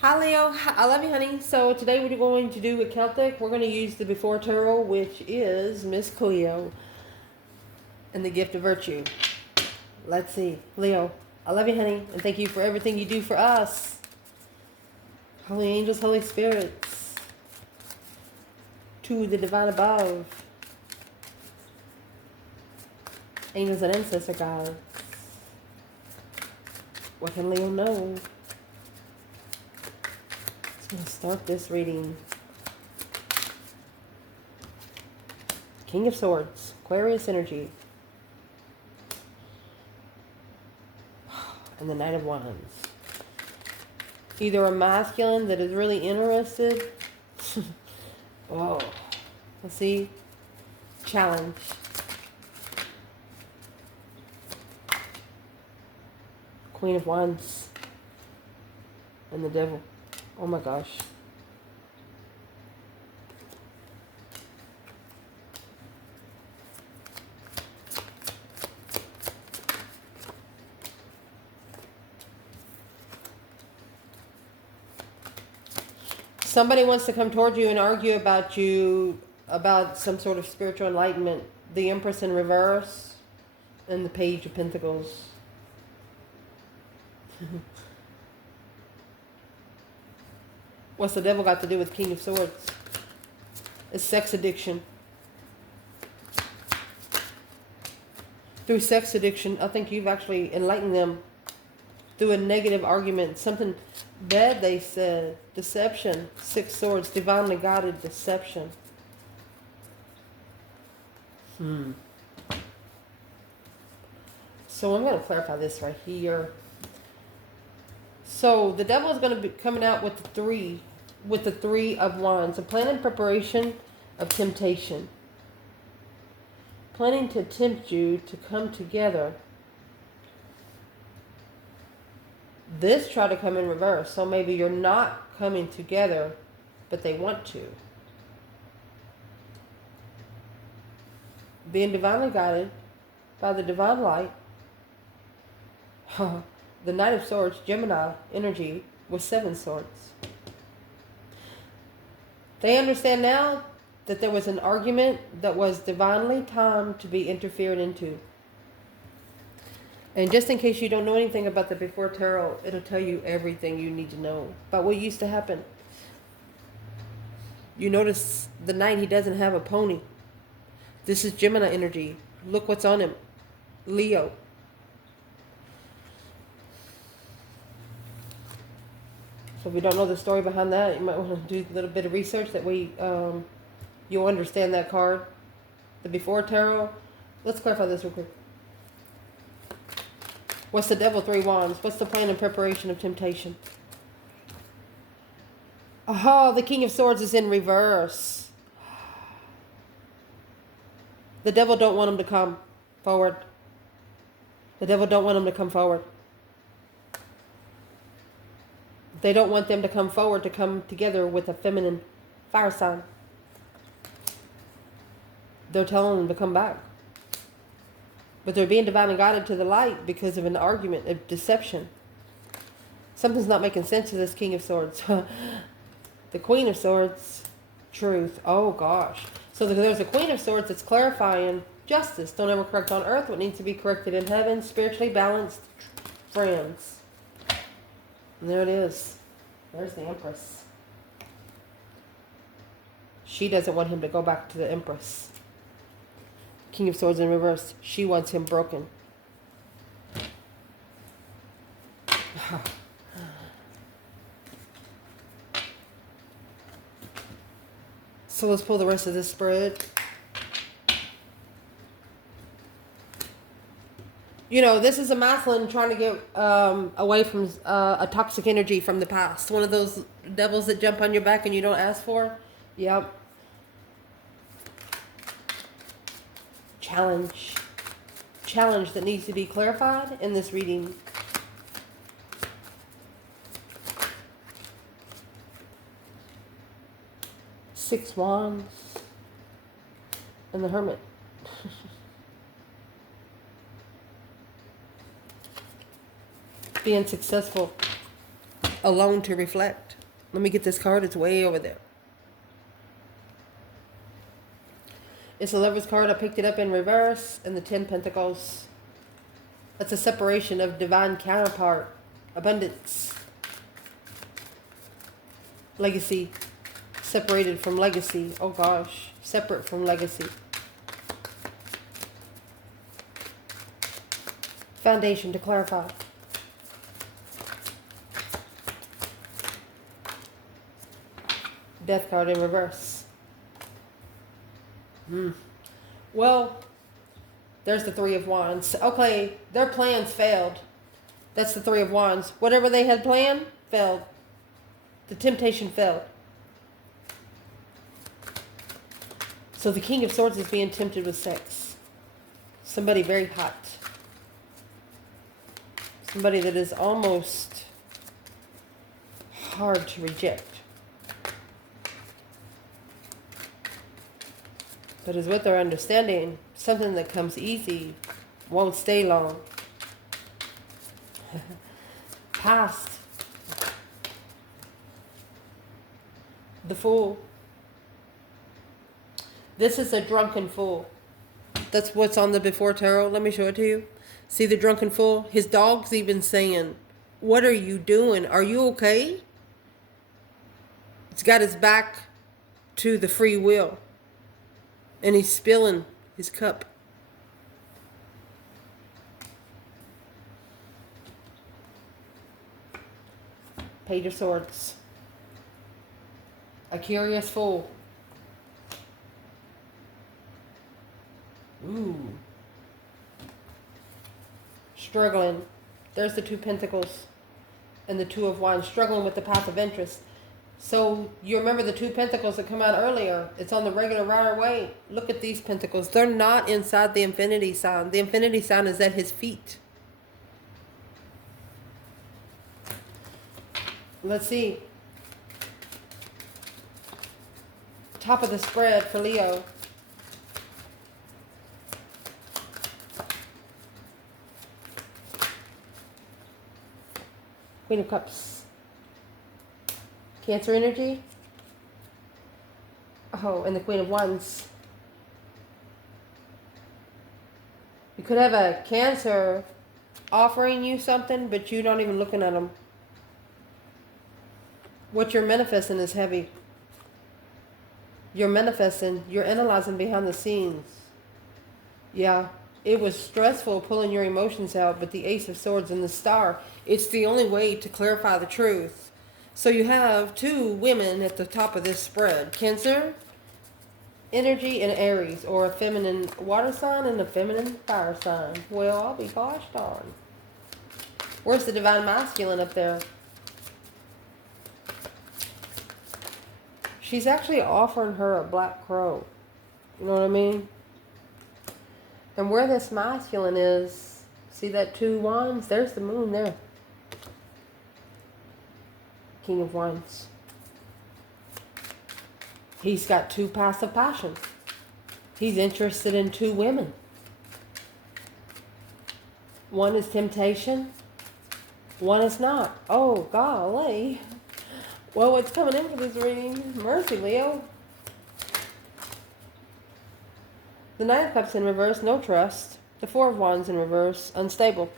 Hi Leo, I love you honey. So today we're going to do a Celtic. We're going to use the Before Tarot, which is Miss Cleo and the Gift of Virtue. Let's see. Leo, I love you honey, and thank you for everything you do for us. Holy angels, holy spirits, to the divine above, angels and ancestor guides. What can Leo know? I'm going to start this reading. King of Swords, Aquarius energy, and the Knight of Wands. Either a masculine that is really interested. Oh, let's see. Challenge. Queen of Wands, and the Devil. Oh my gosh. Somebody wants to come toward you and argue about some sort of spiritual enlightenment. The Empress in reverse and the Page of Pentacles. What's the Devil got to do with King of Swords? It's sex addiction. Through sex addiction, I think you've actually enlightened them through a negative argument. Something bad they said. Deception. 6 swords. Divinely guided deception. So I'm going to clarify this right here. So the Devil is going to be coming out with the three of Wands. A plan and preparation of temptation. Planning to tempt you to come together. This tried to come in reverse. So maybe you're not coming together, but they want to. Being divinely guided by the divine light. The Knight of Swords, Gemini energy with 7 swords. They understand now that there was an argument that was divinely timed to be interfered into. And just in case you don't know anything about the Before Tarot, it'll tell you everything you need to know about what used to happen. You notice the knight, he doesn't have a pony. This is Gemini energy. Look what's on him. Leo. So if you don't know the story behind that, you might want to do a little bit of research. That way you'll understand that card. The Before Tarot. Let's clarify this real quick. What's the Devil? 3 wands. What's the plan and preparation of temptation? Oh, the King of Swords is in reverse. The Devil don't want him to come forward. The Devil don't want him to come forward. They don't want them to come forward to come together with a feminine fire sign. They're telling them to come back. But they're being divinely guided to the light because of an argument, of deception. Something's not making sense to this King of Swords. The Queen of Swords, truth. Oh gosh. So there's a Queen of Swords that's clarifying justice. Don't ever correct on earth what needs to be corrected in heaven. Spiritually balanced friends. And there it is. There's the Empress. She doesn't want him to go back to the Empress. King of Swords in reverse. She wants him broken. So let's pull the rest of this spread. You know, this is a masculine trying to get away from a toxic energy from the past. One of those devils that jump on your back and you don't ask for. Yep. Challenge that needs to be clarified in this reading. Six wands and the Hermit. Being successful. alone to reflect. Let me get this card. It's way over there. It's a Lover's card. I picked it up in reverse. And the 10 Pentacles. That's a separation of divine counterpart. Abundance. Legacy. Separated from legacy. Oh gosh. Separate from legacy. Foundation to clarify. Death card in reverse. Well, there's the Three of Wands. Okay, their plans failed. That's the Three of Wands. Whatever they had planned, failed. The temptation failed. So the King of Swords is being tempted with sex. Somebody very hot. Somebody that is almost hard to reject. But as with their understanding, something that comes easy won't stay long. Past. The Fool. This is a drunken fool. That's what's on the Before Tarot. Let me show it to you. See the drunken fool? His dog's even saying, "What are you doing? Are you okay?" It's got his back to the free will. And he's spilling his cup. Page of Swords. A curious fool. Ooh. Struggling. There's the 2 Pentacles and the 2 of Wands. Struggling with the path of interest. So you remember the 2 Pentacles that come out earlier. It's on the regular rider way. Look at these Pentacles. They're not inside the infinity sign. The infinity sign is at his feet. Let's see. Top of the spread for Leo. Queen of Cups. Cancer energy. Oh, and the Queen of Wands. You could have a Cancer offering you something, but you're not even looking at them. What you're manifesting is heavy. You're manifesting, you're analyzing behind the scenes. Yeah, it was stressful pulling your emotions out, but the Ace of Swords and the Star, it's the only way to clarify the truth. So you have 2 women at the top of this spread. Cancer energy and Aries, or a feminine water sign and a feminine fire sign. Well, I'll be gosh darn. Where's the divine masculine up there? She's actually offering her a black crow. You know what I mean? And where this masculine is, see that 2 wands? There's the moon there. King of Wands. He's got 2 passive passions. He's interested in 2 women. One is temptation. One is not. Oh, golly. Well, what's coming in for this reading? Mercy, Leo. The Knight of Cups in reverse, no trust. The Four of Wands in reverse, unstable.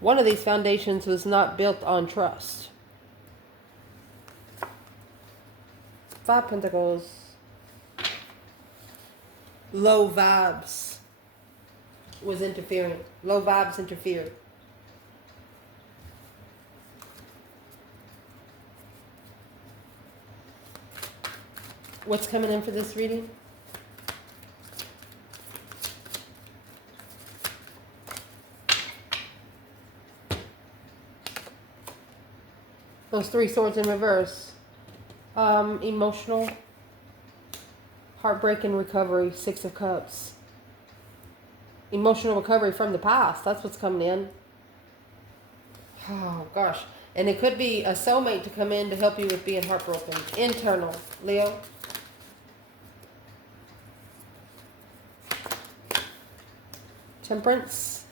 One of these foundations was not built on trust. 5 Pentacles. Low vibes was interfering. Low vibes interfered. What's coming in for this reading? Those 3 swords in reverse. Emotional, heartbreak and recovery, 6 of Cups. Emotional recovery from the past. That's what's coming in. Oh, gosh. And it could be a soulmate to come in to help you with being heartbroken. Internal, Leo. Temperance.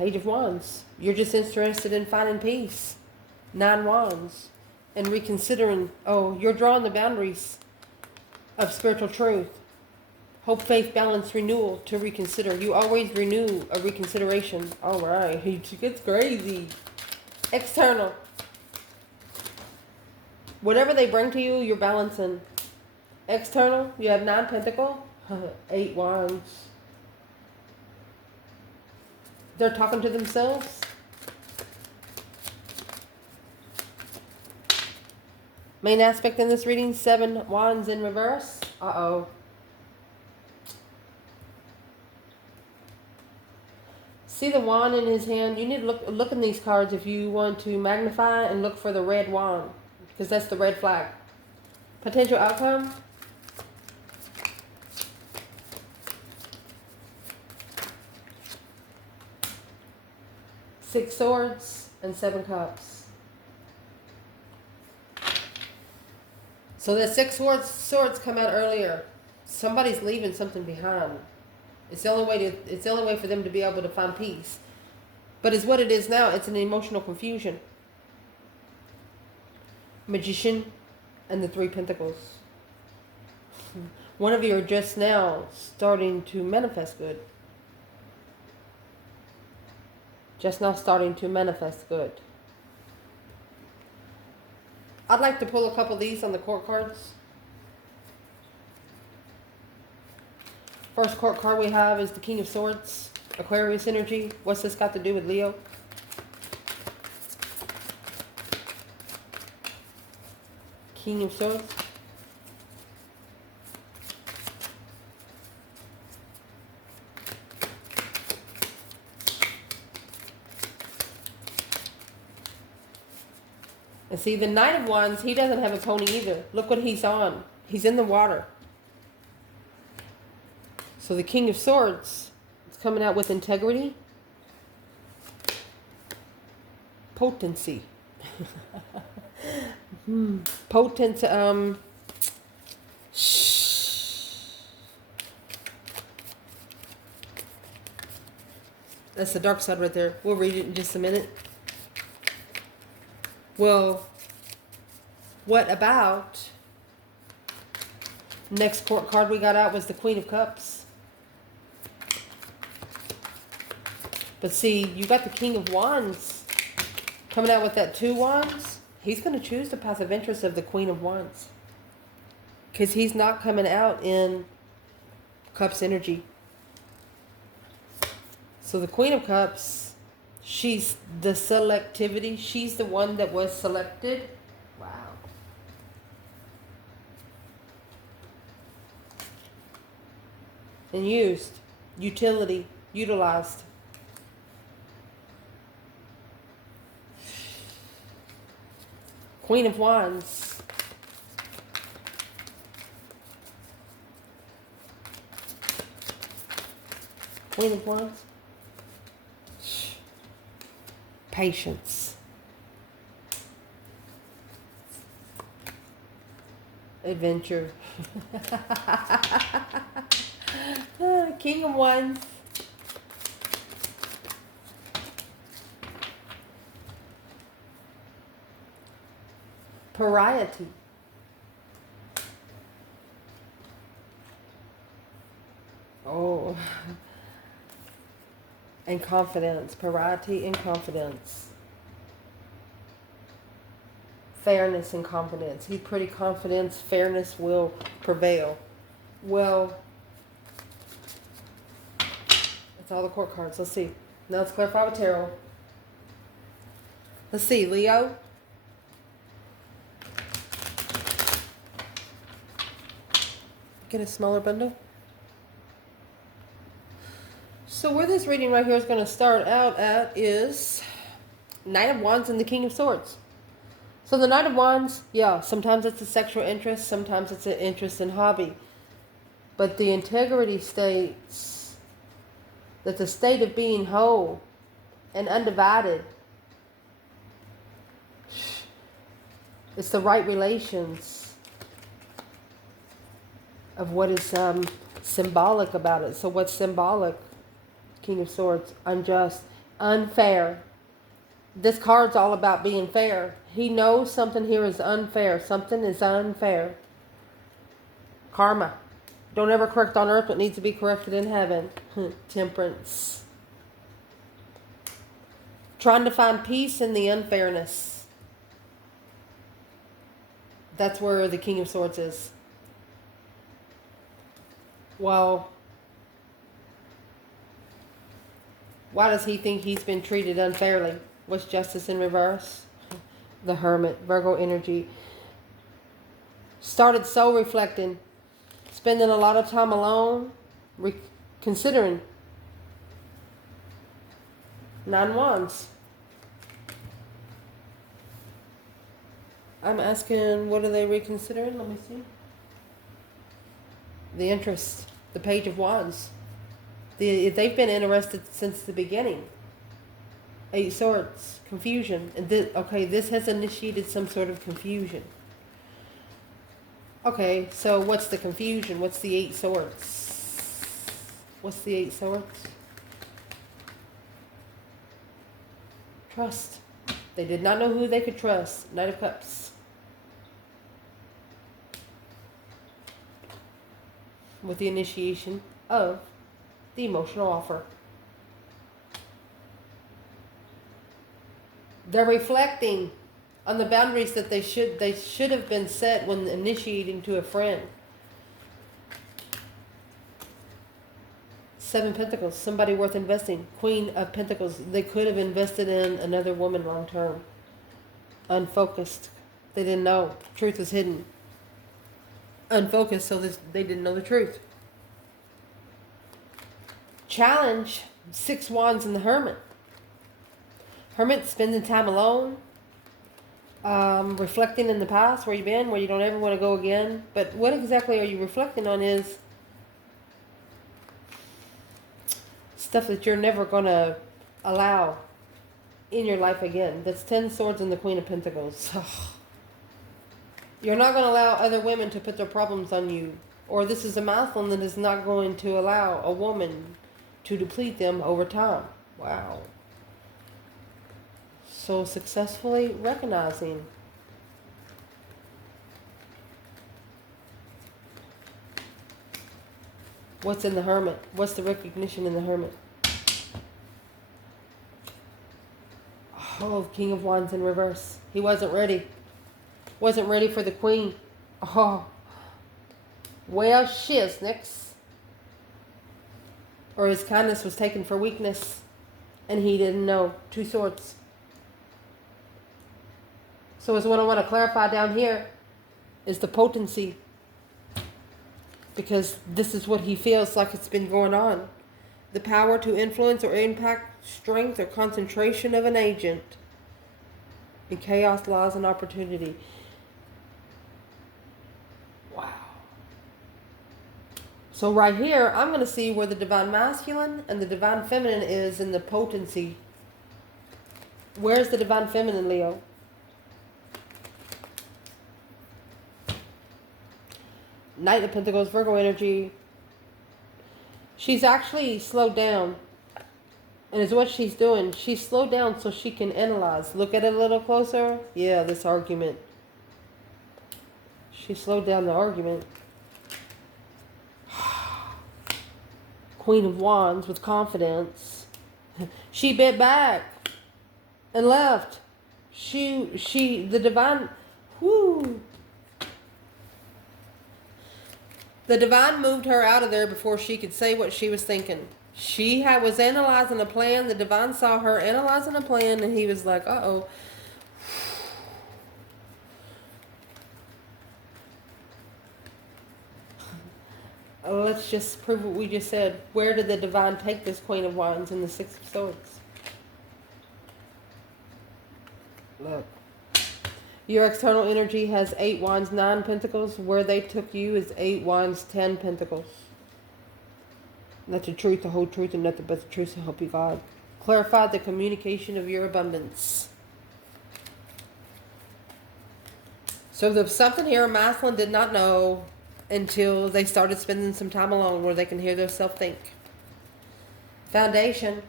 Page of Wands. You're just interested in finding peace. 9 Wands. And reconsidering. Oh, you're drawing the boundaries of spiritual truth. Hope, faith, balance, renewal to reconsider. You always renew a reconsideration. All right. It gets crazy. External. Whatever they bring to you, you're balancing. External, you have 9 Pentacles, 8 Wands. They're talking to themselves. Main aspect in this reading, 7 Wands in reverse. Uh-oh. See the wand in his hand? You need to look in these cards if you want to magnify and look for the red wand, because that's the red flag. Potential outcome. Six Swords and 7 Cups. So the 6 swords come out earlier. Somebody's leaving something behind. It's the only way for them to be able to find peace. But it's what it is now. It's an emotional confusion. Magician and the 3 Pentacles. One of you are just now starting to manifest good. Just now starting to manifest good. I'd like to pull a couple of these on the court cards. First court card we have is the King of Swords, Aquarius energy. What's this got to do with Leo? King of Swords. And see, the Knight of Wands, he doesn't have a pony either. Look what he's on. He's in the water. So the King of Swords is coming out with integrity. Potency. Potent, that's the dark side right there. We'll read it in just a minute. Well, what about... Next court card we got out was the Queen of Cups. But see, you got the King of Wands coming out with that 2 Wands. He's going to choose the path of interest of the Queen of Wands, because he's not coming out in Cups energy. So the Queen of Cups, she's the selectivity. She's the one that was selected. Wow. And used. Utility. Utilized. Queen of Wands. Queen of Wands. Patience. Adventure. King of Wands. Variety. Oh. And confidence. Variety and confidence. Fairness and confidence. He's pretty confident. Fairness will prevail. Well, that's all the court cards. Let's see. Now let's clarify with tarot. Let's see, Leo. Get a smaller bundle. So where this reading right here is going to start out at is Knight of Wands and the King of Swords. So the Knight of Wands, yeah, sometimes it's a sexual interest, sometimes it's an interest in hobby. But the integrity states that the state of being whole and undivided, it's the right relations of what is symbolic about it. So what's symbolic? King of Swords, unjust, Unfair. This card's all about being fair. He knows something here is unfair. Something is unfair. Karma. Don't ever correct on earth what needs to be corrected in heaven. Temperance. Trying to find peace in the unfairness. That's where the King of Swords is. Well, why does he think he's been treated unfairly? What's justice in reverse? The Hermit, Virgo energy. Started soul reflecting. Spending a lot of time alone. Considering. 9 Wands. I'm asking, what are they reconsidering? Let me see. The interest. The Page of Wands. They've been interested since the beginning. 8 Swords. Confusion. And this has initiated some sort of confusion. Okay, so what's the confusion? What's the 8 Swords? What's the 8 Swords? Trust. They did not know who they could trust. Knight of Cups. With the initiation of the emotional offer. They're reflecting on the boundaries that they should have been set when initiating to a friend. 7 Pentacles, somebody worth investing. Queen of Pentacles, they could have invested in another woman long term. Unfocused. They didn't know. Truth was hidden. Unfocused, so they didn't know the truth. Challenge. 6 Wands in the Hermit. Hermit, spending time alone. Reflecting in the past, where you've been, where you don't ever want to go again. But what exactly are you reflecting on is stuff that you're never going to allow in your life again. That's 10 Swords and the Queen of Pentacles. You're not going to allow other women to put their problems on you. Or this is a masculine that is not going to allow a woman to deplete them over time. Wow. So successfully recognizing. What's in the Hermit? What's the recognition in the Hermit? Oh, King of Wands in reverse. He wasn't ready. Wasn't ready for the Queen. Oh. Well, shiznix. Or his kindness was taken for weakness. And he didn't know. 2 Swords. So is what I want to clarify down here is the potency. Because this is what he feels like it's been going on. The power to influence or impact, strength or concentration of an agent in chaos, laws, and opportunity. Wow. So right here, I'm going to see where the divine masculine and the divine feminine is in the potency. Where's the divine feminine, Leo? Knight of Pentacles, Virgo energy. She's actually slowed down. And is what she's doing. She's slowed down so she can analyze. Look at it a little closer. Yeah, this argument. She slowed down the argument. Queen of Wands with confidence. She bit back and left. The divine, whoo. The divine moved her out of there before she could say what she was thinking. She was analyzing a plan. The divine saw her analyzing a plan, and he was like, uh-oh. Let's just prove what we just said. Where did the divine take this Queen of Wands and the 6 of Swords? Look. Your external energy has 8 Wands, 9 Pentacles. Where they took you is 8 Wands, 10 Pentacles. That's the truth, the whole truth, and nothing but the truth, so help you God. Clarify the communication of your abundance. So there's something here masculine did not know until they started spending some time alone where they can hear themselves think. Foundation.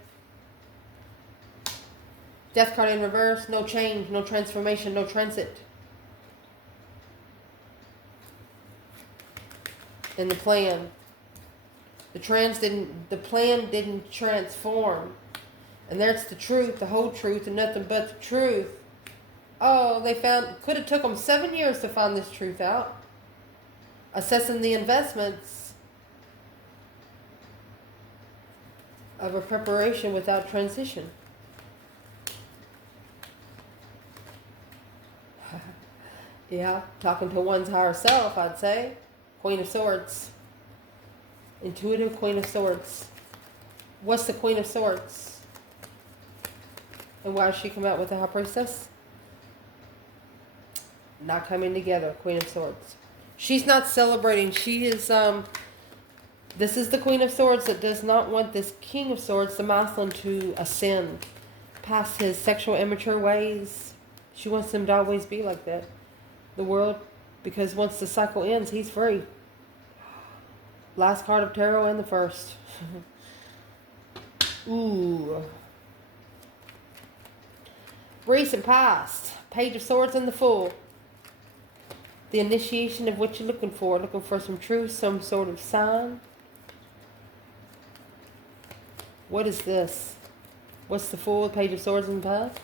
Death card in reverse. No change, no transformation, no transit. In the plan. The plan didn't transform. And that's the truth, the whole truth, and nothing but the truth. Oh, could have took them 7 years to find this truth out. Assessing the investments of a preparation without transition. Yeah, talking to one's higher self, I'd say. Queen of Swords. Intuitive Queen of Swords. What's the Queen of Swords? And why does she come out with the High Priestess? Not coming together, Queen of Swords. She's not celebrating. She is, this is the Queen of Swords that does not want this King of Swords, the masculine, to ascend past his sexual immature ways. She wants him to always be like that. The world, because once the cycle ends, he's free. Last card of tarot and the first. Ooh. Recent past. Page of Swords and the Fool. The initiation of what you're looking for. Looking for some truth, some sort of sign. What is this? What's the Fool? Page of Swords and the past?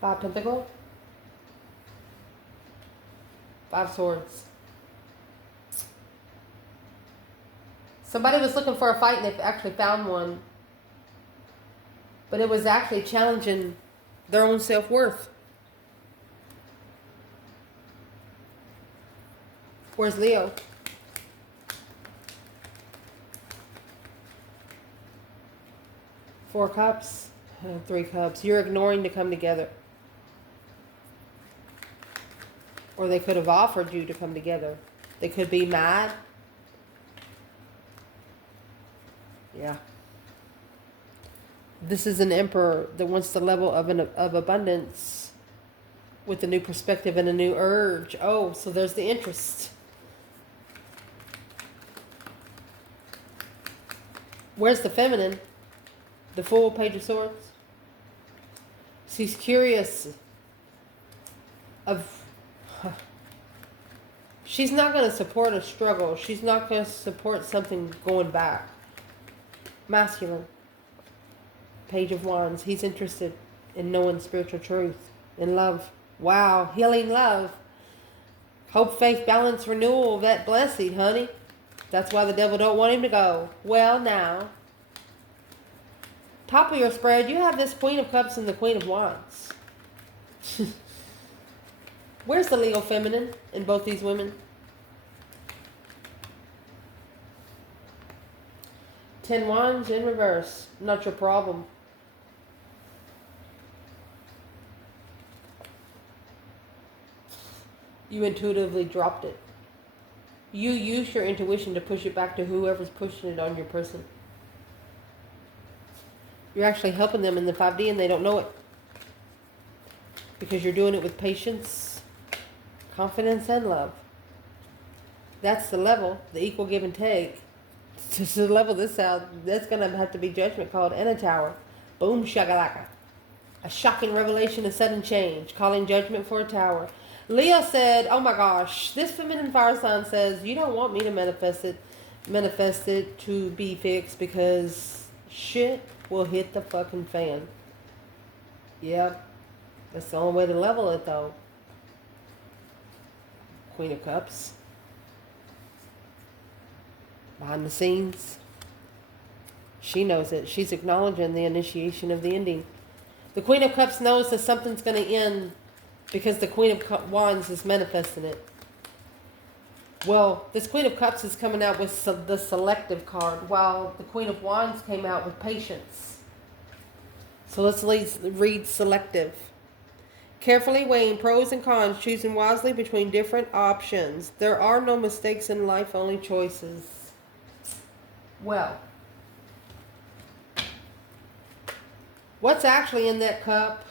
Five Pentacles. Five Swords. Somebody was looking for a fight and they actually found one. But it was actually challenging their own self-worth. Where's Leo? Four Cups. Three Cups. You're ignoring to come together. Or they could have offered you to come together. They could be mad. Yeah. This is an emperor that wants the level of abundance with a new perspective and a new urge. Oh, so there's the interest. Where's the feminine? The Fool, Page of Swords. She's curious of... She's not going to support a struggle. She's not going to support something going back. Masculine. Page of Wands. He's interested in knowing spiritual truth. In love. Wow. Healing love. Hope, faith, balance, renewal. That blessing, honey. That's why the devil don't want him to go. Well, now. Top of your spread, you have this Queen of Cups and the Queen of Wands. Where's the Leo feminine in both these women? 10 Wands in reverse. Not your problem. You intuitively dropped it. You use your intuition to push it back to whoever's pushing it on your person. You're actually helping them in the 5D and they don't know it. Because you're doing it with patience, confidence, and love. That's the level, the equal give and take. To level this out, that's going to have to be judgment called and a tower. Boom, shagalaka. A shocking revelation, a sudden change, calling judgment for a tower. Leo said, oh my gosh, this feminine fire sign says, you don't want me to manifest it to be fixed because shit will hit the fucking fan. Yep. That's the only way to level it though. Queen of Cups. Behind the scenes. She knows it. She's acknowledging the initiation of the ending. The Queen of Cups knows that something's going to end because the Queen of Wands is manifesting it. Well, this Queen of Cups is coming out with the selective card, while the Queen of Wands came out with patience. So let's read selective. Carefully weighing pros and cons, choosing wisely between different options. There are no mistakes in life, only choices. Well, what's actually in that cup?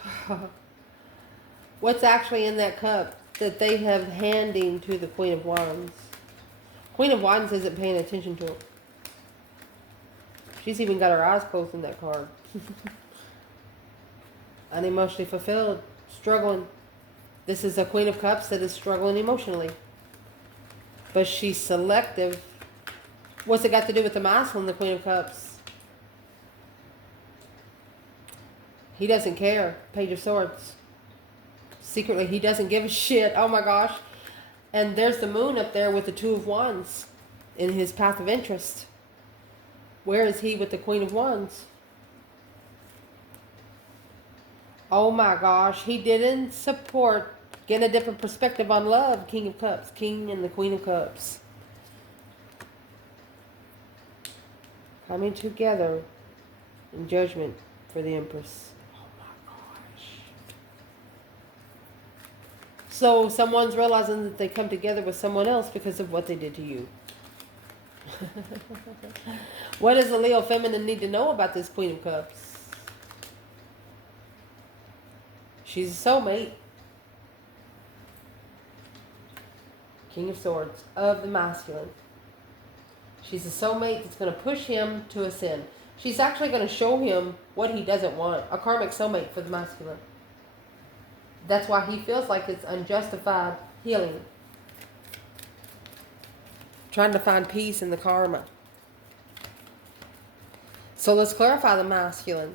What's actually in that cup that they have handing to the Queen of Wands? Queen of Wands isn't paying attention to it. She's even got her eyes closed in that card. Unemotionally fulfilled, struggling. This is a Queen of Cups that is struggling emotionally. But she's selective. What's it got to do with the masculine, the Queen of Cups? He doesn't care. Page of Swords. Secretly, he doesn't give a shit. Oh my gosh. And there's the moon up there with the Two of Wands in his path of interest. Where is he with the Queen of Wands? Oh my gosh. He didn't support getting a different perspective on love. King of Cups. King and the Queen of Cups. Coming together in judgment for the Empress. So someone's realizing that they come together with someone else because of what they did to you. What does the Leo feminine need to know about this Queen of Cups? She's a soulmate. King of Swords of the masculine. She's a soulmate that's going to push him to ascend. She's actually going to show him what he doesn't want. A karmic soulmate for the masculine. That's why he feels like it's unjustified healing. Trying to find peace in the karma. So let's clarify the masculine.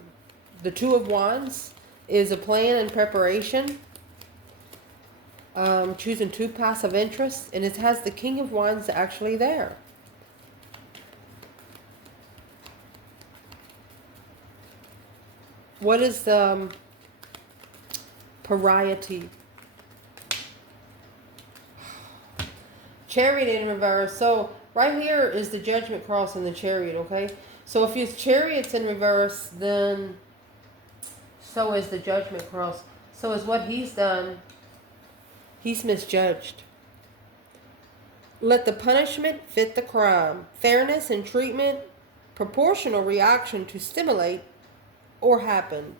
The Two of Wands is a plan and preparation. Choosing two paths of interest. And it has the King of Wands actually there. What is the Pariety? Chariot in reverse. So right here is the Judgment cross in the Chariot, okay? So if his Chariot's in reverse, then so is the Judgment cross. So is what he's done, he's misjudged. Let the punishment fit the crime. Fairness in treatment, proportional reaction to stimulate or happen.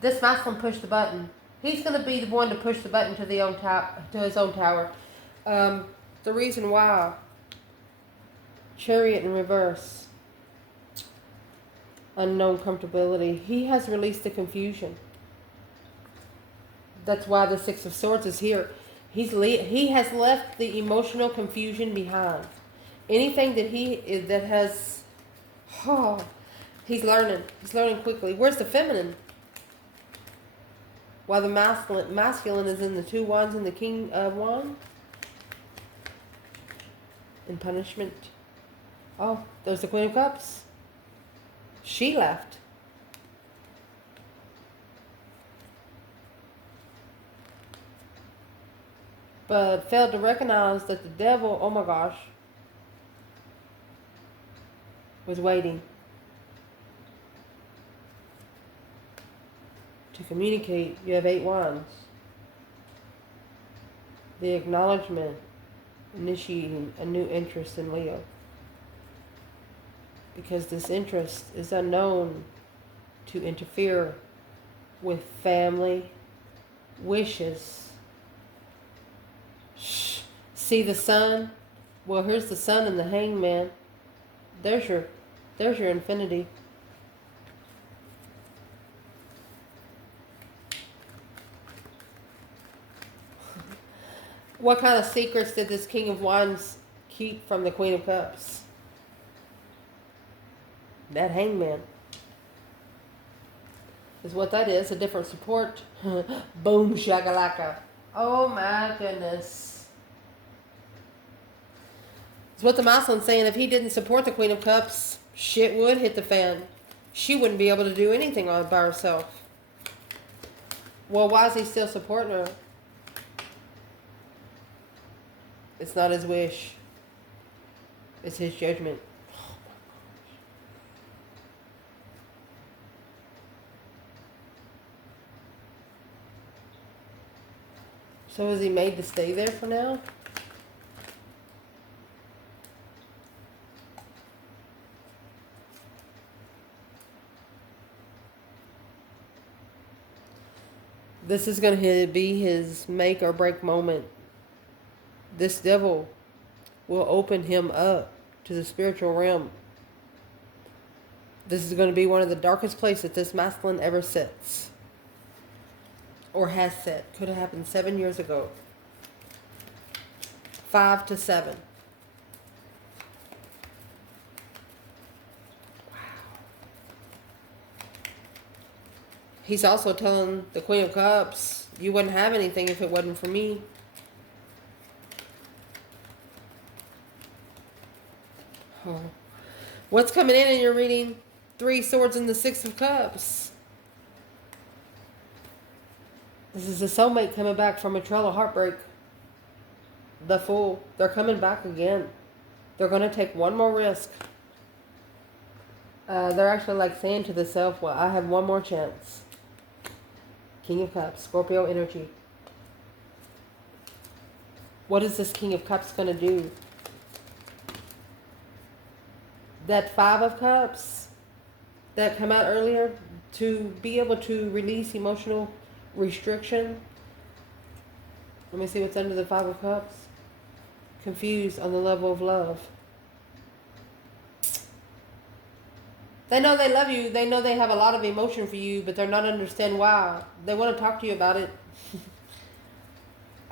This masculine pushed the button. He's going to be the one to push the button to his own tower. The reason why. Chariot in reverse. Unknown comfortability. He has released the confusion. That's why the Six of Swords is here. He has left the emotional confusion behind. Anything that has... he's learning. He's learning quickly. Where's the feminine? While the masculine is in the Two Wands and the King of Wands. In punishment. Oh, there's the Queen of Cups. She left. But failed to recognize that the devil, oh my gosh, was waiting to communicate. You have 8 wands. The acknowledgement, initiating a new interest in Leo. Because this interest is unknown to interfere with family wishes. Shh. See the sun? Well, here's the sun and the hangman. There's your infinity. What kind of secrets did this King of Wands keep from the Queen of Cups? That hangman is what that is, a different support. Boom, shakalaka. Oh my goodness. It's what the masculine's saying. If he didn't support the Queen of Cups, shit would hit the fan. She wouldn't be able to do anything by herself. Well, why is he still supporting her? It's not his wish. It's his judgment. So is he made to stay there for now? This is going to be his make or break moment. This devil will open him up to the spiritual realm. This is going to be one of the darkest places this masculine ever sits. Or has set. Could have happened 7 years ago. 5 to 7. Wow. He's also telling the Queen of Cups, you wouldn't have anything if it wasn't for me. Oh. What's coming in your reading? 3 swords and the 6 of cups. This is a soulmate coming back from a trail of heartbreak. The Fool. They're coming back again. They're going to take one more risk. They're actually like saying to themselves, well, I have one more chance. King of Cups. Scorpio energy. What is this King of Cups going to do? That 5 of Cups that come out earlier, to be able to release emotional restriction. Let me see what's under the 5 of Cups. Confused on the level of love. They know they love you. They know they have a lot of emotion for you, but they're not understand why. They want to talk to you about it.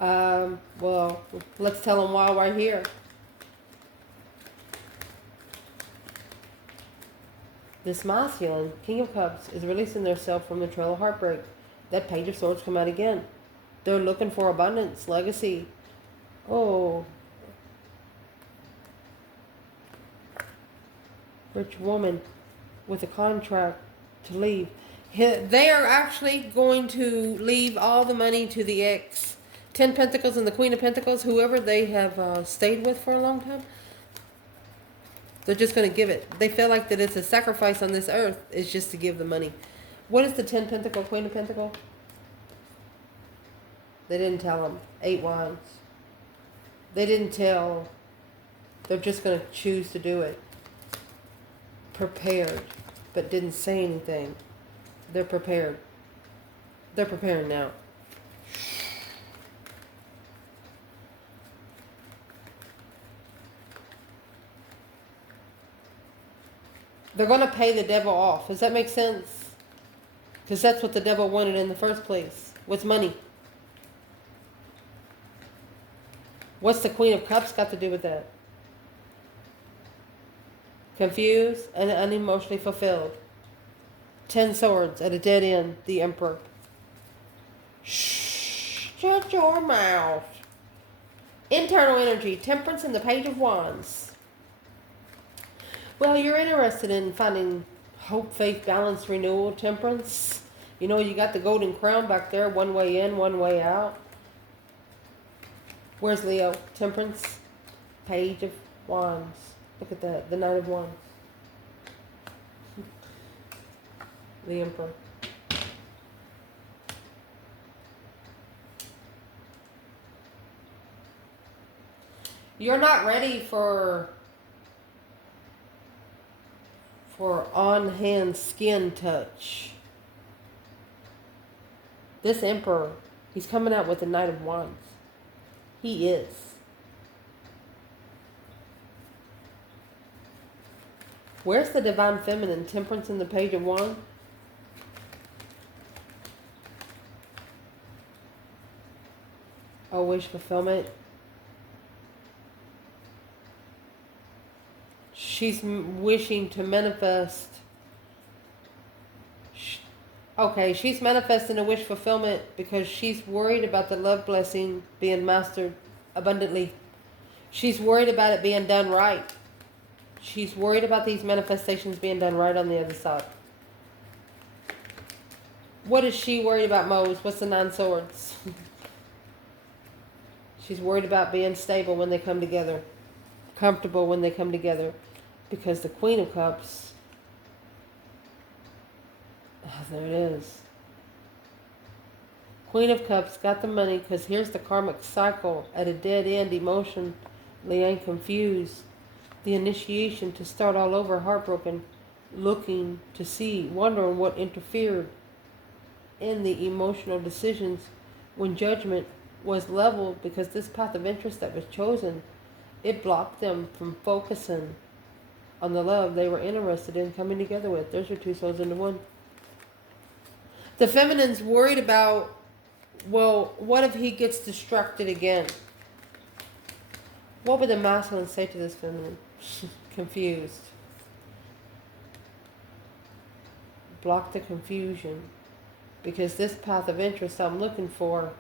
Well, let's tell them why we're here. This masculine, King of Cups, is releasing themselves from the trail of heartbreak. That Page of Swords come out again. They're looking for abundance, legacy. Oh. Rich woman with a contract to leave. They are actually going to leave all the money to the ex. 10 Pentacles and the Queen of Pentacles, whoever they have stayed with for a long time. They're just going to give it. They feel like that it's a sacrifice on this earth. It's just to give the money. What is the 10 Pentacle, Queen of Pentacle? They didn't tell them. 8 Wands. They didn't tell. They're just going to choose to do it. Prepared, but didn't say anything. They're prepared. They're preparing now. They're going to pay the devil off. Does that make sense? Because that's what the devil wanted in the first place. What's money? What's the Queen of Cups got to do with that? Confused and unemotionally fulfilled. 10 Swords at a dead end. The Emperor. Shh. Shut your mouth. Internal energy. Temperance and the Page of Wands. Well, you're interested in finding hope, faith, balance, renewal, temperance. You know, you got the golden crown back there. One way in, one way out. Where's Leo? Temperance. Page of Wands. Look at that. The Knight of Wands. The Emperor. You're not ready for on-hand skin touch. This Emperor, he's coming out with the Knight of Wands. He is. Where's the Divine Feminine? Temperance and the Page of Wands? Oh, wish fulfillment. She's wishing to manifest. Okay, she's manifesting a wish fulfillment because she's worried about the love blessing being mastered abundantly. She's worried about it being done right. She's worried about these manifestations being done right on the other side. What is she worried about most? What's the 9 Swords? She's worried about being stable when they come together. Comfortable when they come together. Because the Queen of Cups, there it is. Queen of Cups got the money because here's the karmic cycle at a dead end, emotionally and confused. The initiation to start all over, heartbroken, looking to see, wondering what interfered in the emotional decisions when judgment was leveled, because this path of interest that was chosen, it blocked them from focusing on the love they were interested in coming together with. There's your two souls into one. The feminine's worried about, well, what if he gets distracted again? What would the masculine say to this feminine? Confused. Block the confusion. Because this path of interest I'm looking for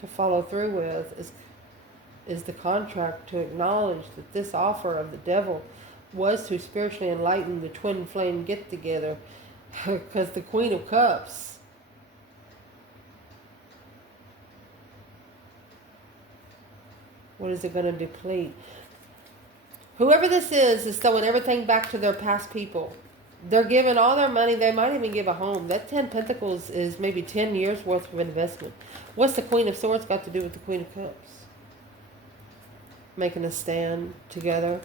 to follow through with is the contract to acknowledge that this offer of the devil was to spiritually enlighten the twin flame get together. Because the Queen of Cups, what is it going to deplete? Whoever this is throwing everything back to their past people. They're giving all their money. They might even give a home. That 10 Pentacles is maybe 10 years worth of investment. What's the Queen of Swords got to do with the Queen of Cups? Making a stand together.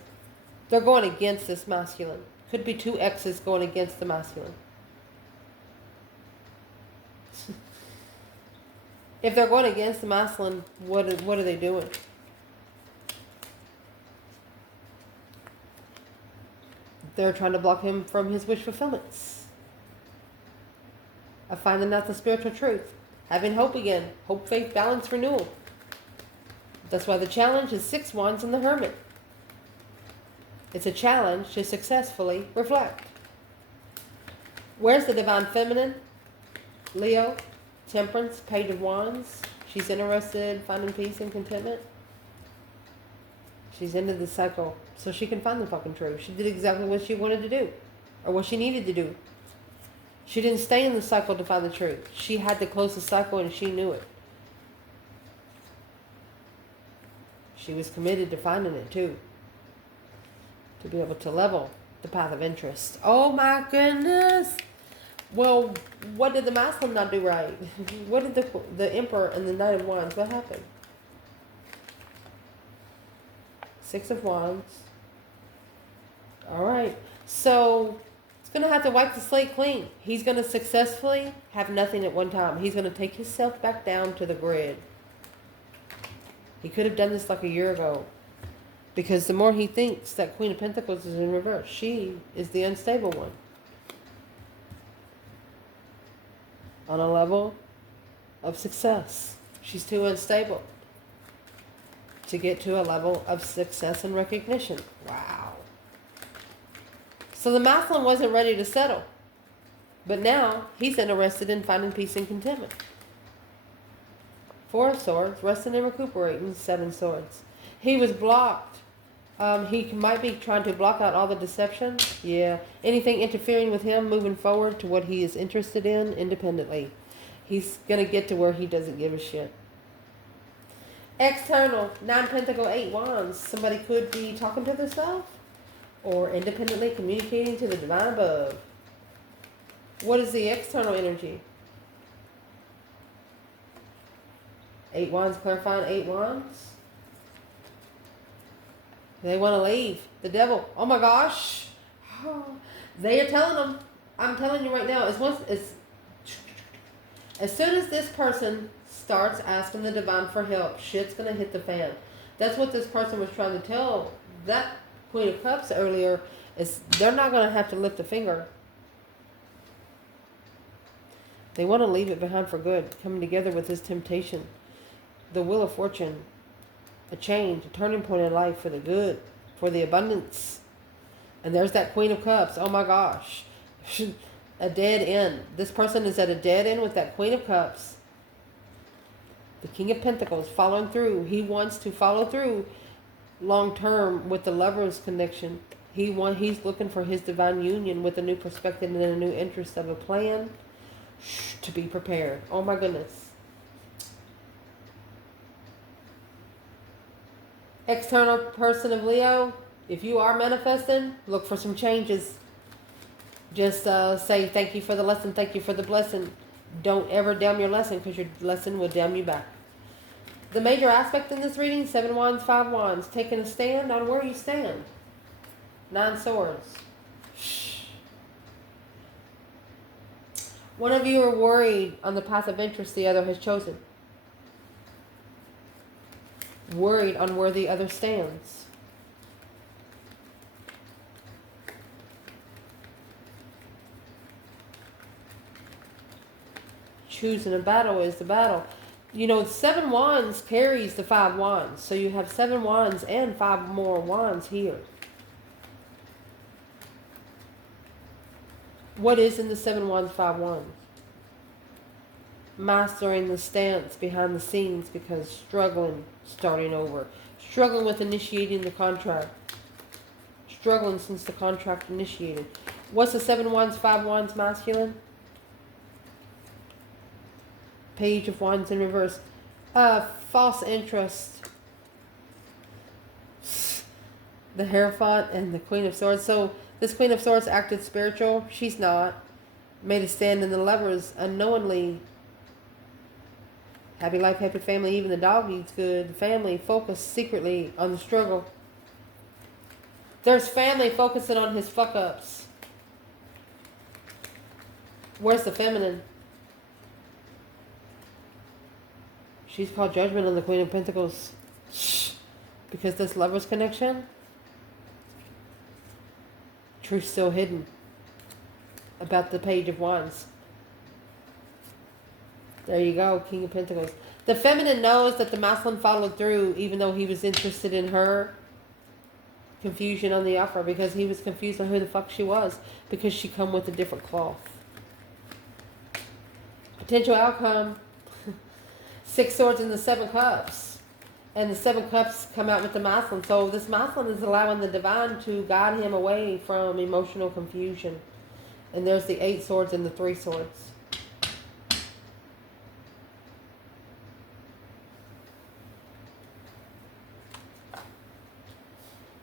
They're going against this masculine. Could be two exes going against the masculine. If they're going against the masculine, what are they doing? They're trying to block him from his wish fulfillments. Of finding out the spiritual truth. Having hope again. Hope, faith, balance, renewal. That's why the challenge is 6 Wands and the Hermit. It's a challenge to successfully reflect. Where's the Divine Feminine? Leo, Temperance, Page of Wands. She's interested in finding peace and contentment. She's into the cycle so she can find the fucking truth. She did exactly what she wanted to do, or what she needed to do. She didn't stay in the cycle to find the truth. She had to close the cycle and she knew it. She was committed to finding it too. To be able to level the path of interest. Oh my goodness. Well, what did the masculine not do right? What did the Emperor and the Knight of Wands, what happened? 6 of Wands. All right. So it's going to have to wipe the slate clean. He's going to successfully have nothing at one time. He's going to take himself back down to the grid. He could have done this like a year ago. Because the more he thinks that Queen of Pentacles is in reverse, she is the unstable one. On a level of success. She's too unstable to get to a level of success and recognition. Wow. So the masculine wasn't ready to settle. But now he's interested in finding peace and contentment. 4 of Swords, resting and recuperating. 7 Swords. He was blocked. He might be trying to block out all the deception. Yeah. Anything interfering with him moving forward to what he is interested in independently. He's going to get to where he doesn't give a shit. External, 9 Pentacle, 8 Wands. Somebody could be talking to themselves or independently communicating to the divine above. What is the external energy? 8 Wands, clarifying 8 Wands. They want to leave. The devil. Oh my gosh. They are telling them. I'm telling you right now. As soon as this person starts asking the divine for help, shit's going to hit the fan. That's what this person was trying to tell that Queen of Cups earlier, is they're not going to have to lift a finger. They want to leave it behind for good, coming together with this temptation. The Wheel of Fortune, a change, a turning point in life for the good, for the abundance. And there's that Queen of Cups. Oh my gosh. A dead end. This person is at a dead end with that Queen of Cups. The King of Pentacles following through. He wants to follow through long term with the Lover's connection. He's looking for his divine union with a new perspective and a new interest of a plan to be prepared. Oh my goodness. External person of Leo, if you are manifesting, look for some changes. Just say thank you for the lesson, thank you for the blessing. Don't ever damn your lesson, because your lesson will damn you back. The major aspect in this reading, 7 Wands, 5 Wands. Taking a stand on where you stand. 9 Swords. One of you are worried on the path of interest the other has chosen. Worried on where the other stands. choosing a battle is the battle. You know, 7 wands carries the 5 wands. So you have 7 wands and 5 more wands here. What is in the 7 wands, 5 wands? Mastering the stance behind the scenes because struggling, starting over. Struggling with initiating the contract. Struggling since the contract initiated. What's the 7 wands, 5 wands masculine? Page of Wands in reverse. False interest. The Hierophant and the Queen of Swords. So this Queen of Swords acted spiritual. She's not. Made a stand in the Lovers unknowingly. Happy life, happy family. Even the dog eats good. The family focused secretly on the struggle. There's family focusing on his fuck-ups. Where's the feminine? She's called Judgment on the Queen of Pentacles. Because this Lover's connection, truth still hidden about the Page of Wands. There you go, King of Pentacles. The feminine knows that the masculine followed through even though he was interested in her. Confusion on the offer because he was confused on who the fuck she was because she come with a different cloth. Potential outcome. 6 swords and the 7 cups. And the 7 cups come out with the masculine. So this masculine is allowing the divine to guide him away from emotional confusion. And there's the 8 swords and the 3 swords.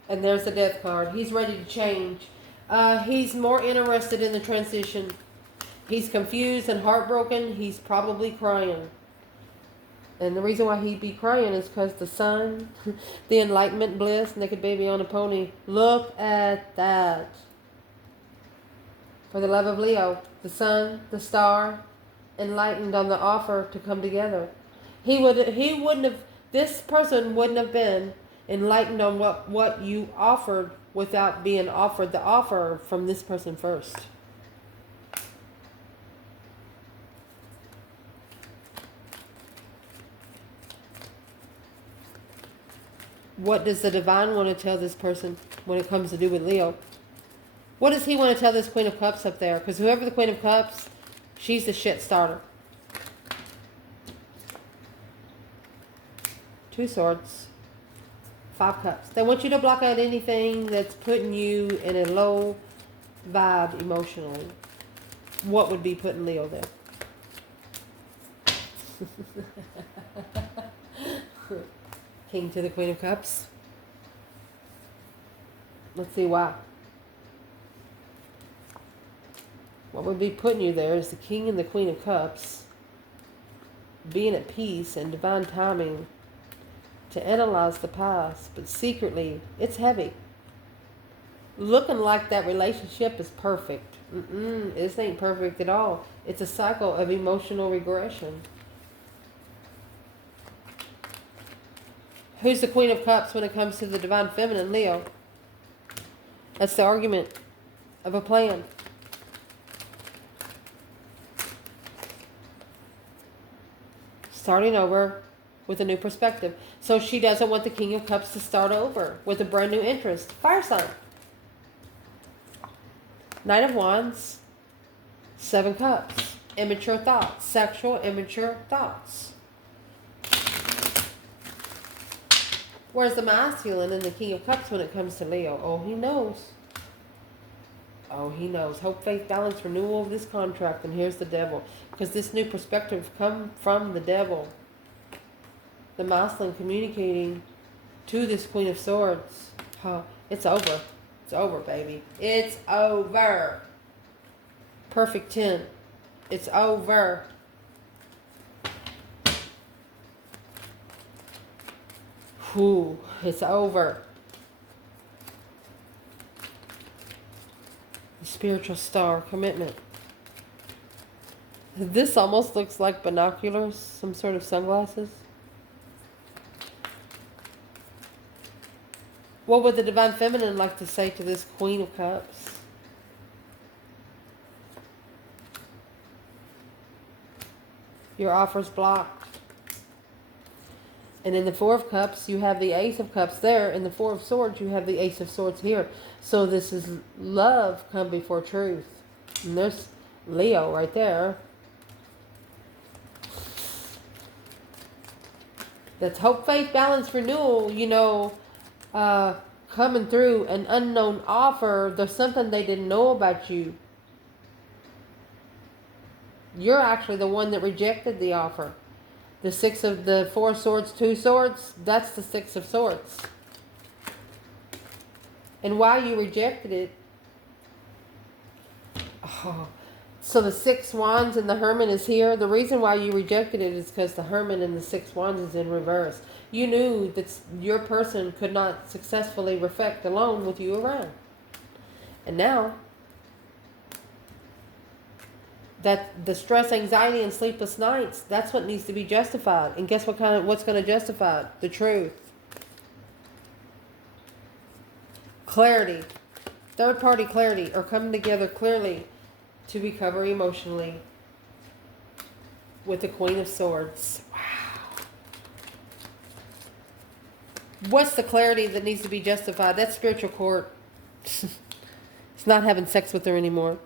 And there's the Death card. He's ready to change. He's more interested in the transition. He's confused and heartbroken. He's probably crying. And the reason why he'd be crying is because the sun, the enlightenment bliss, naked baby on a pony. Look at that. For the love of Leo, the sun, the star, enlightened on the offer to come together. This person wouldn't have been enlightened on what you offered without being offered the offer from this person first. What does the divine want to tell this person when it comes to do with Leo? What does he want to tell this Queen of Cups up there? Because whoever the Queen of Cups, she's the shit starter. 2 swords. 5 cups. They want you to block out anything that's putting you in a low vibe emotionally. What would be putting Leo there? King to the Queen of Cups. Let's see why. What would be putting you there is the King and the Queen of Cups being at peace and divine timing to analyze the past, but secretly it's heavy. Looking like that relationship is perfect. This ain't perfect at all. It's a cycle of emotional regression. Who's the Queen of Cups when it comes to the divine feminine? Leo. That's the argument of a plan. Starting over with a new perspective. So she doesn't want the King of Cups to start over with a brand new interest. Fire sign. Knight of Wands. 7 cups. Immature thoughts. Sexual immature thoughts. Where's the masculine and the King of Cups when it comes to Leo? Oh, he knows. Oh, he knows. Hope, faith, balance, renewal of this contract. And here's the devil. Because this new perspective come from the devil. The masculine communicating to this Queen of Swords. It's over. It's over, baby. It's over. Perfect 10. It's over. Whew, it's over. The spiritual star, commitment. This almost looks like binoculars, some sort of sunglasses. What would the divine feminine like to say to this Queen of Cups? Your offer's blocked. And in the Four of Cups, you have the Ace of Cups there. In the Four of Swords, you have the Ace of Swords here. So this is love come before truth. And there's Leo right there. That's hope, faith, balance, renewal, you know, coming through an unknown offer. There's something they didn't know about you. You're actually the one that rejected the offer. The Six of the Four Swords, Two Swords, that's the Six of Swords. And why you rejected it, so the Six Wands and the Hermit is here. The reason why you rejected it is because the Hermit and the Six Wands is in reverse. You knew that your person could not successfully reflect alone with you around. And now, that the stress, anxiety, and sleepless nights, that's what needs to be justified. And guess what's going to justify it? The truth. Clarity. Third party clarity, or coming together clearly to recover emotionally with the Queen of Swords. Wow. What's the clarity that needs to be justified? That's spiritual court. It's not having sex with her anymore.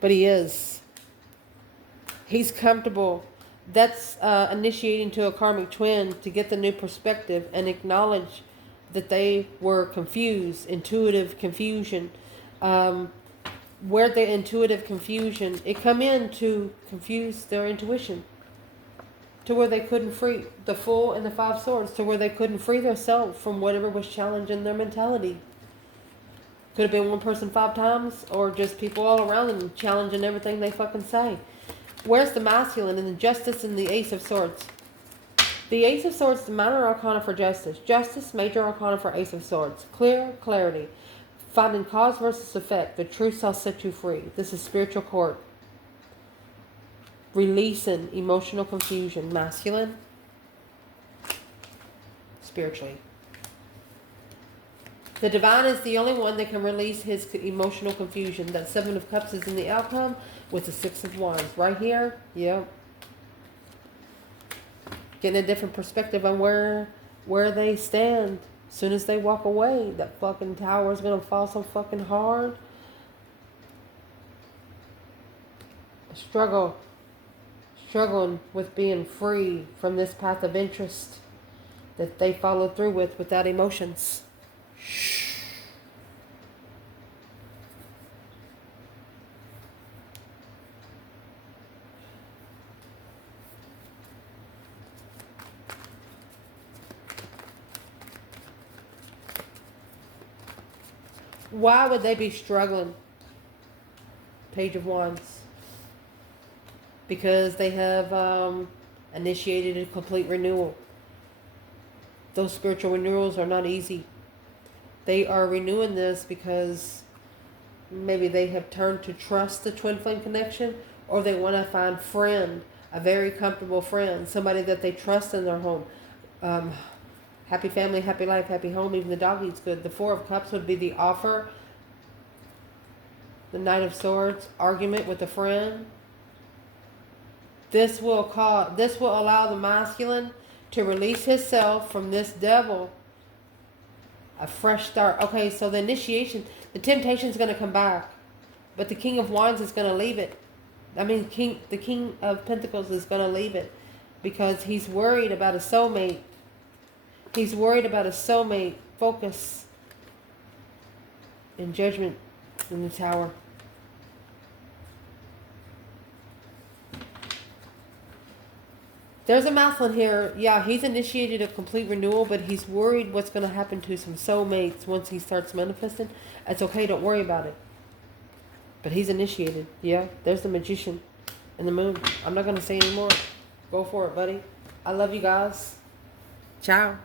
But he is. He's comfortable. That's initiating to a karmic twin to get the new perspective and acknowledge that they were confused, intuitive confusion. Where the intuitive confusion, it come in to confuse their intuition. To where they couldn't free the Fool and the Five Swords, to where they couldn't free themselves from whatever was challenging their mentality. Could have been one person 5 times, or just people all around them challenging everything they fucking say. Where's the masculine and the Justice and the Ace of Swords? The Ace of Swords, the minor arcana for justice. Justice, major arcana for Ace of Swords. Clear, clarity. Finding cause versus effect. The truth shall set you free. This is spiritual court. Releasing emotional confusion. Masculine. Spiritually. The divine is the only one that can release his emotional confusion. That Seven of Cups is in the outcome with the Six of Wands. Right here, yep. Getting a different perspective on where they stand. As soon as they walk away, that fucking tower is going to fall so fucking hard. Struggling with being free from this path of interest that they followed through with without emotions. Why would they be struggling? Page of Wands. Because they have initiated a complete renewal. Those spiritual renewals are not easy. They are renewing this because maybe they have turned to trust the twin flame connection, or they want to find a friend, a very comfortable friend, somebody that they trust in their home. Happy family, happy life, happy home, even the dog eats good. The Four of Cups would be the offer. The Knight of Swords, argument with a friend. This will allow the masculine to release himself from this devil. A fresh start. Okay, so the initiation, the temptation is going to come back. But the King of Wands is going to leave it. I mean, the King of Pentacles is going to leave it. Because he's worried about a soulmate. He's worried about a soulmate. Focus. In Judgment in the Tower. There's a masculine here. Yeah, he's initiated a complete renewal, but he's worried what's going to happen to some soulmates once he starts manifesting. It's okay, don't worry about it. But he's initiated. Yeah, there's the Magician and the Moon. I'm not going to say anymore. Go for it, buddy. I love you guys. Ciao.